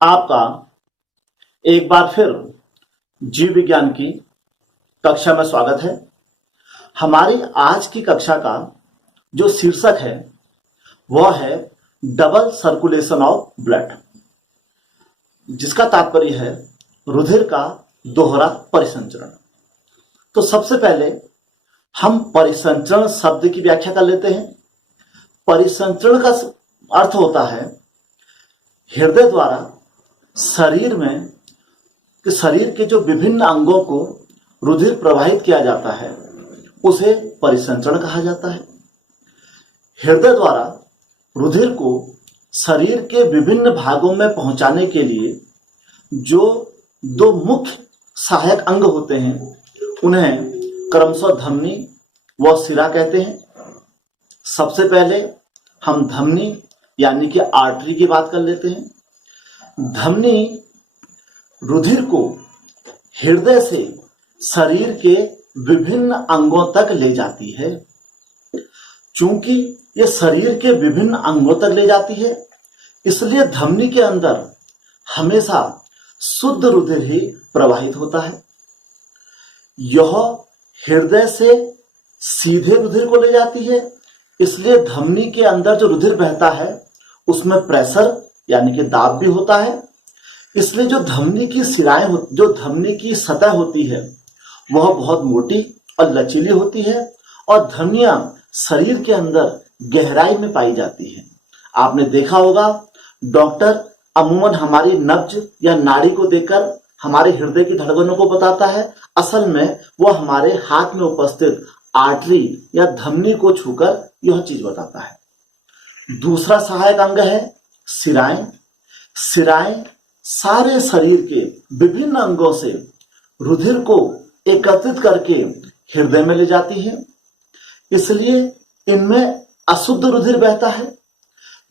आपका एक बार फिर जीव विज्ञान की कक्षा में स्वागत है। हमारी आज की कक्षा का जो शीर्षक है वह है डबल सर्कुलेशन ऑफ ब्लड, जिसका तात्पर्य है रुधिर का दोहरा परिसंचरण। तो सबसे पहले हम परिसंचरण शब्द की व्याख्या कर लेते हैं। परिसंचरण का अर्थ होता है हृदय द्वारा शरीर के जो विभिन्न अंगों को रुधिर प्रवाहित किया जाता है उसे परिसंचरण कहा जाता है। हृदय द्वारा रुधिर को शरीर के विभिन्न भागों में पहुंचाने के लिए जो दो मुख्य सहायक अंग होते हैं उन्हें क्रमशः धमनी व शिरा कहते हैं। सबसे पहले हम धमनी यानी कि आर्टरी की बात कर लेते हैं। धमनी रुधिर को हृदय से शरीर के विभिन्न अंगों तक ले जाती है। चूंकि ये शरीर के विभिन्न अंगों तक ले जाती है, इसलिए धमनी के अंदर हमेशा शुद्ध रुधिर ही प्रवाहित होता है। यह हृदय से सीधे रुधिर को ले जाती है, इसलिए धमनी के अंदर जो रुधिर बहता है उसमें प्रेशर यानी कि दाब भी होता है। इसलिए जो धमनी की शिराएं जो धमनी की सतह होती है वह बहुत मोटी और लचीली होती है और धमनियां शरीर के अंदर गहराई में पाई जाती है। आपने देखा होगा डॉक्टर अमूमन हमारी नब्ज या नाड़ी को देखकर हमारे हृदय की धड़कनों को बताता है, असल में वह हमारे हाथ में उपस्थित आर्टरी या धमनी को छूकर यह चीज बताता है। दूसरा सहायक अंग है शिराएं। शिराएं सारे शरीर के विभिन्न अंगों से रुधिर को एकत्रित करके हृदय में ले जाती है, इसलिए इनमें अशुद्ध रुधिर बहता है।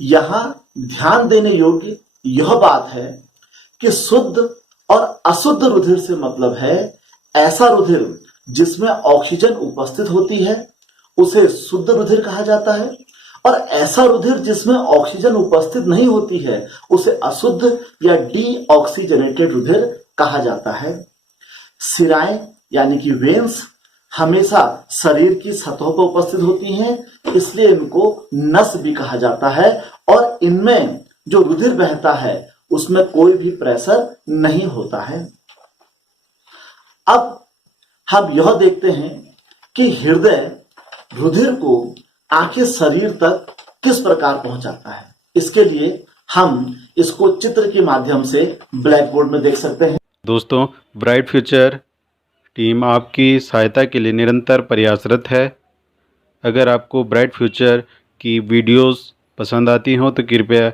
यहां ध्यान देने योग्य यह बात है कि शुद्ध और अशुद्ध रुधिर से मतलब है ऐसा रुधिर जिसमें ऑक्सीजन उपस्थित होती है उसे शुद्ध रुधिर कहा जाता है, और ऐसा रुधिर जिसमें ऑक्सीजन उपस्थित नहीं होती है उसे अशुद्ध या डीऑक्सीजनेटेड रुधिर कहा जाता है। शिराएं यानी कि वेन्स हमेशा शरीर की सतहों पर उपस्थित होती हैं, इसलिए इनको नस भी कहा जाता है, और इनमें जो रुधिर बहता है उसमें कोई भी प्रेशर नहीं होता है। अब हम यह देखते हैं कि हृदय रुधिर को आखिर शरीर तक किस प्रकार पहुंचाता है। इसके लिए हम इसको चित्र के माध्यम से ब्लैक बोर्ड में देख सकते हैं। दोस्तों, ब्राइट फ्यूचर टीम आपकी सहायता के लिए निरंतर प्रयासरत है। अगर आपको ब्राइट फ्यूचर की वीडियोस पसंद आती हों तो कृपया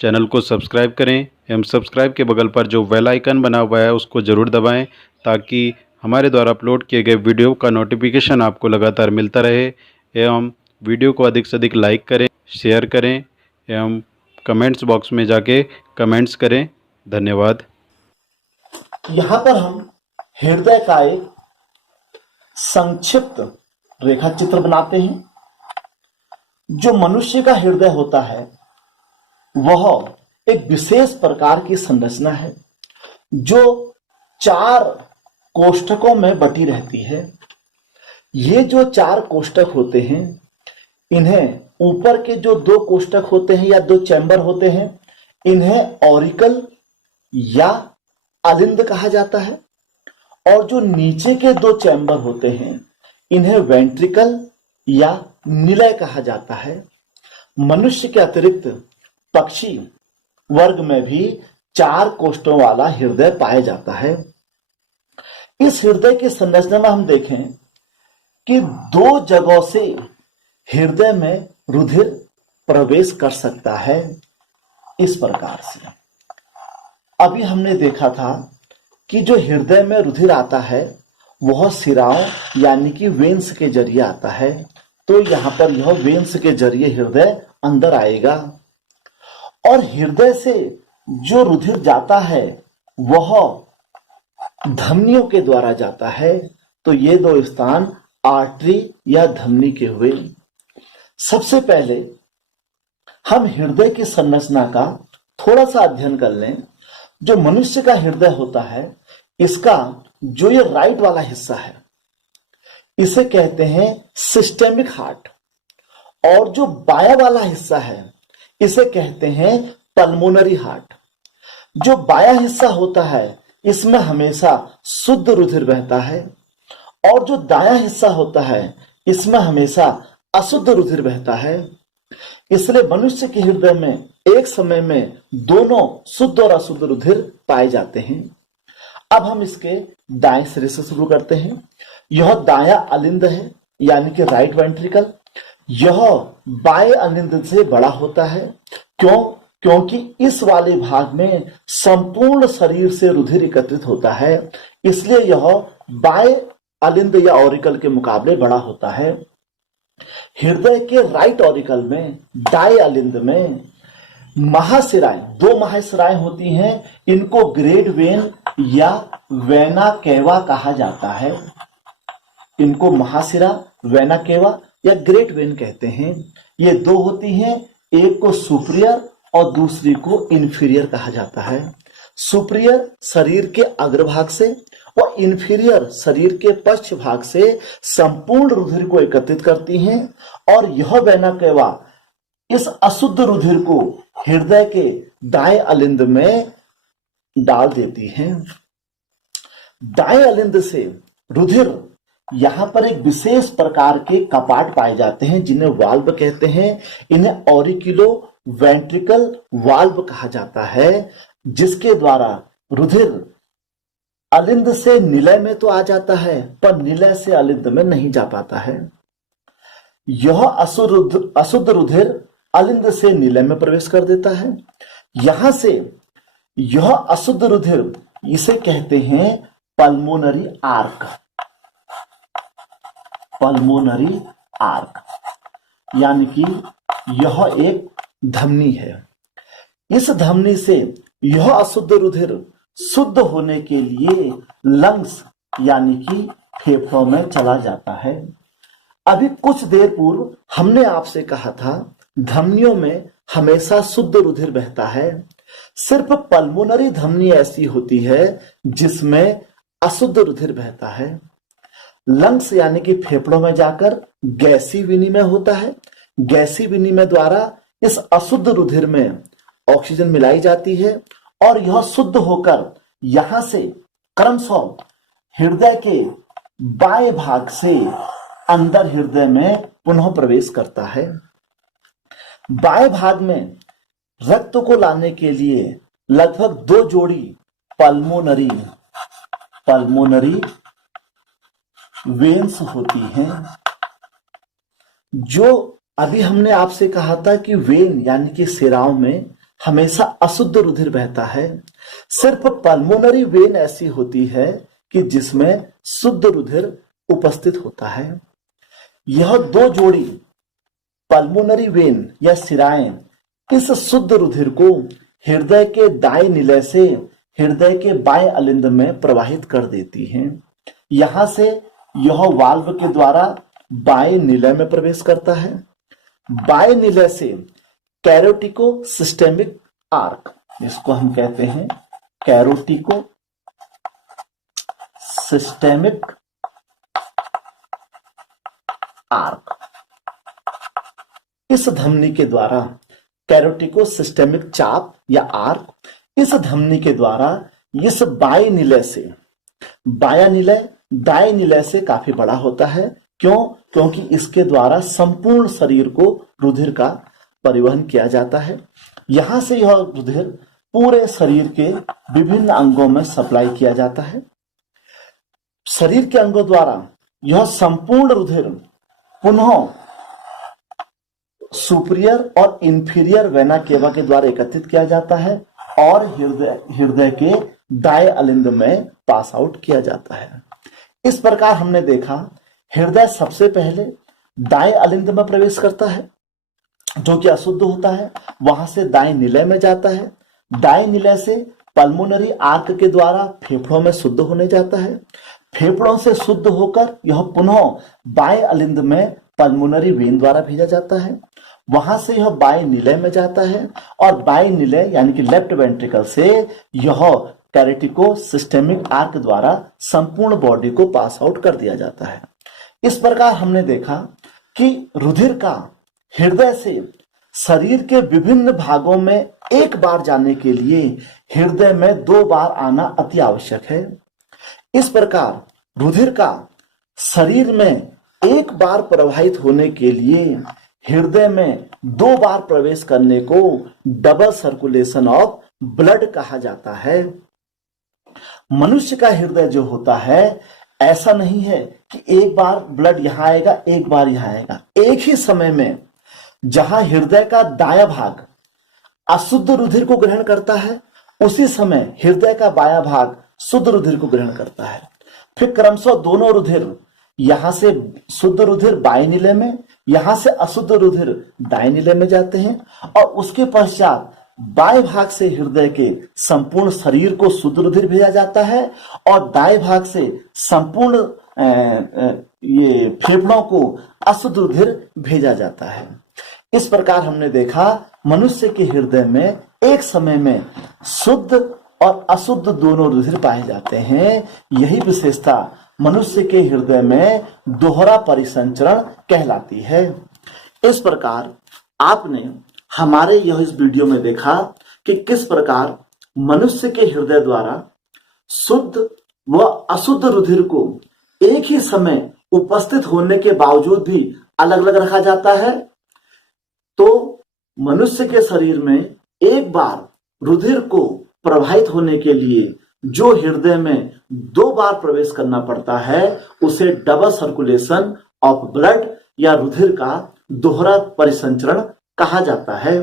चैनल को सब्सक्राइब करें एवं सब्सक्राइब के बगल पर जो बेल आइकन बना हुआ है उसको ज़रूर दबाएं ताकि हमारे द्वारा अपलोड किए गए वीडियो का नोटिफिकेशन आपको लगातार मिलता रहे। एवं वीडियो को अधिक से अधिक लाइक करें, शेयर करें एवं कमेंट्स बॉक्स में जाके कमेंट्स करें। धन्यवाद। यहाँ पर हम हृदय का एक संक्षिप्त रेखा चित्र बनाते हैं। जो मनुष्य का हृदय होता है वह एक विशेष प्रकार की संरचना है जो 4 कोष्ठकों में बटी रहती है। ये जो 4 कोष्ठक होते हैं इन्हें ऊपर के जो 2 कोष्ठक होते हैं या 2 चैम्बर होते हैं इन्हें ऑरिकल या अलिंद कहा जाता है, और जो नीचे के 2 चैम्बर होते हैं इन्हें वेंट्रिकल या निलय कहा जाता है। मनुष्य के अतिरिक्त पक्षी वर्ग में भी 4 कोष्ठों वाला हृदय पाया जाता है। इस हृदय की संरचना में हम देखें कि 2 जगहों से हृदय में रुधिर प्रवेश कर सकता है। इस प्रकार से अभी हमने देखा था कि जो हृदय में रुधिर आता है वह शिराओं यानी कि वेन्स के जरिए आता है। तो यहाँ पर यह वेन्स के जरिए हृदय अंदर आएगा, और हृदय से जो रुधिर जाता है वह धमनियों के द्वारा जाता है। तो ये 2 स्थान आर्टरी या धमनी के हुए। सबसे पहले हम हृदय की संरचना का थोड़ा सा अध्ययन कर लें जो मनुष्य का हृदय होता है, इसका जो ये राइट वाला हिस्सा है, इसे कहते हैं सिस्टेमिक हार्ट, और जो बाया वाला हिस्सा है, इसे कहते हैं पल्मोनरी हार्ट। जो बाया हिस्सा होता है, इसमें हमेशा शुद्ध रुधिर बहता है, और जो दाया हिस्सा होता है, इसमें हमेशा अशुद्ध रुधिर बहता है। इसलिए मनुष्य के हृदय में एक समय में दोनों शुद्ध और अशुद्ध रुधिर पाए जाते हैं। अब हम इसके दाएं सिरे से शुरू करते हैं। यह दाया अलिंद है, यानी कि राइट वेंट्रिकल। यह बाएं अलिंद से बड़ा होता है। क्योंकि इस वाले भाग में संपूर्ण शरीर से रुधिर एकत्रित होता है, इसलिए यह बाएं अलिंद या ऑरिकल के मुकाबले बड़ा होता है। हृदय के राइट ऑरिकल में, दाएं अलिंद में महाशिराएं, दो महाशिराएं होती हैं। इनको ग्रेट वेन या वेना केवा कहा जाता है। इनको महाशिरा, वेना केवा या ग्रेट वेन कहते हैं। ये दो होती हैं, एक को सुपीरियर और दूसरी को इंफीरियर कहा जाता है। सुपीरियर शरीर के अग्रभाग से और इंफीरियर शरीर के पश्च भाग से संपूर्ण रुधिर को एकत्रित करती हैं, और यह वेना केवा इस अशुद्ध रुधिर को हृदय के दाएं अलिंद में डाल देती हैं। दाएं अलिंद से रुधिर, यहां पर एक विशेष प्रकार के कपाट पाए जाते हैं जिन्हें वाल्व कहते हैं। इन्हें ऑरिक्यूलो वेंट्रिकल वाल्व कहा जाता है, जिसके द्वारा रुधिर अलिंद से निलय में तो आ जाता है, पर निलय से अलिंद में नहीं जा पाता है। यह अशुद्ध रुधिर अलिंद से निलय में प्रवेश कर देता है। यहां से यह अशुद्ध रुधिर, इसे कहते हैं पल्मोनरी आर्क। पल्मोनरी आर्क यानी कि यह एक धमनी है। इस धमनी से यह अशुद्ध रुधिर शुद्ध होने के लिए लंग्स यानी कि फेफड़ों में चला जाता है। अभी कुछ देर पूर्व हमने आपसे कहा था, धमनियों में हमेशा शुद्ध रुधिर बहता है। सिर्फ पल्मोनरी धमनी ऐसी होती है जिसमें अशुद्ध रुधिर बहता है। लंग्स यानी कि फेफड़ों में जाकर गैसीय विनिमय होता है। गैसीय विनिमय द्वारा इस अशुद्ध रुधिर में ऑक्सीजन मिलाई जाती है, और यह शुद्ध होकर यहां से क्रमशः हृदय के बाएं भाग से अंदर हृदय में पुनः प्रवेश करता है। बाएं भाग में रक्त को लाने के लिए लगभग 2 जोड़ी पल्मोनरी वेन्स होती हैं। जो अभी हमने आपसे कहा था कि वेन यानी कि सिराओं में हमेशा अशुद्ध रुधिर बहता है, सिर्फ पल्मोनरी वेन ऐसी होती है कि जिसमें शुद्ध रुधिर उपस्थित होता है। यह 2 जोड़ी पल्मोनरी वेन या सिराएं इस शुद्ध रुधिर को हृदय के दाएं निलय से हृदय के बाएं अलिंद में प्रवाहित कर देती हैं। यहां से यह वाल्व के द्वारा बाएं निलय में प्रवेश करता है। बाएं निलय से कैरोटिको सिस्टेमिक आर्क, इसको हम कहते हैं कैरोटिको सिस्टेमिक आर्क, इस धमनी के द्वारा कैरोटिको सिस्टेमिक चाप या आर्क, इस धमनी के द्वारा इस बाएं निलय से, बायां निलय दाएं निलय से काफी बड़ा होता है। क्योंकि इसके द्वारा संपूर्ण शरीर को रुधिर का परिवहन किया जाता है। यहां से यह रुधिर पूरे शरीर के विभिन्न अंगों में सप्लाई किया जाता है। शरीर के अंगों द्वारा यह संपूर्ण रुधिर पुनः सुपीरियर और इंफीरियर वेना केवा के द्वारा एकत्रित किया जाता है और हृदय के दाएं अलिंद में पास आउट किया जाता है। इस प्रकार हमने देखा, हृदय सबसे पहले दाएं अलिंद में प्रवेश करता है जो कि अशुद्ध होता है, वहां से दाएं निलय में जाता है। दाएं निलय से पल्मोनरी आर्क के द्वारा फेफड़ों में शुद्ध होने जाता है। फेफड़ों से शुद्ध होकर यह पुनः बाएं अलिंद में पल्मोनरी वेन द्वारा भेजा जाता है। वहां से यह बाएं निलय में जाता है और बाएं निलय यानी कि लेफ्ट वेंट्रिकल से यह कैरेटिको सिस्टेमिक आर्क द्वारा संपूर्ण बॉडी को पास आउट कर दिया जाता है। इस प्रकार हमने देखा कि रुधिर का हृदय से शरीर के विभिन्न भागों में एक बार जाने के लिए हृदय में 2 बार आना अति आवश्यक है। इस प्रकार रुधिर का शरीर में एक बार प्रवाहित होने के लिए हृदय में 2 बार प्रवेश करने को डबल सर्कुलेशन ऑफ ब्लड कहा जाता है। मनुष्य का हृदय जो होता है ऐसा नहीं है कि एक बार ब्लड यहां आएगा एक बार यहां आएगा। एक ही समय में जहां हृदय का दायां भाग अशुद्ध रुधिर को ग्रहण करता है उसी समय हृदय का बायां भाग शुद्ध रुधिर को ग्रहण करता है। फिर क्रमशः दोनों रुधिर यहां से शुद्ध रुधिर बाएं निलय में, यहां से अशुद्ध रुधिर दाएं निलय में जाते हैं और उसके पश्चात बाएं भाग से हृदय के संपूर्ण शरीर को शुद्ध रुधिर भेजा जाता है और दाएं भाग से संपूर्ण ये फेफड़ों को अशुद्ध रुधिर भेजा जाता है। इस प्रकार हमने देखा मनुष्य के हृदय में एक समय में शुद्ध और अशुद्ध दोनों रुधिर पाए जाते हैं। यही विशेषता मनुष्य के हृदय में दोहरा परिसंचरण कहलाती है। इस प्रकार आपने हमारे यह इस वीडियो में देखा कि किस प्रकार मनुष्य के हृदय द्वारा शुद्ध व अशुद्ध रुधिर को एक ही समय उपस्थित होने के बावजूद भी अलग अलग रखा जाता है। तो मनुष्य के शरीर में एक बार रुधिर को प्रवाहित होने के लिए जो हृदय में 2 बार प्रवेश करना पड़ता है उसे डबल सर्कुलेशन ऑफ ब्लड या रुधिर का दोहरा परिसंचरण कहा जाता है।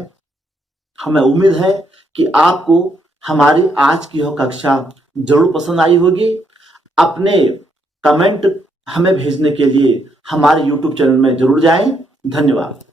हमें उम्मीद है कि आपको हमारी आज की यह कक्षा जरूर पसंद आई होगी। अपने कमेंट हमें भेजने के लिए हमारे YouTube चैनल में जरूर जाएं। धन्यवाद।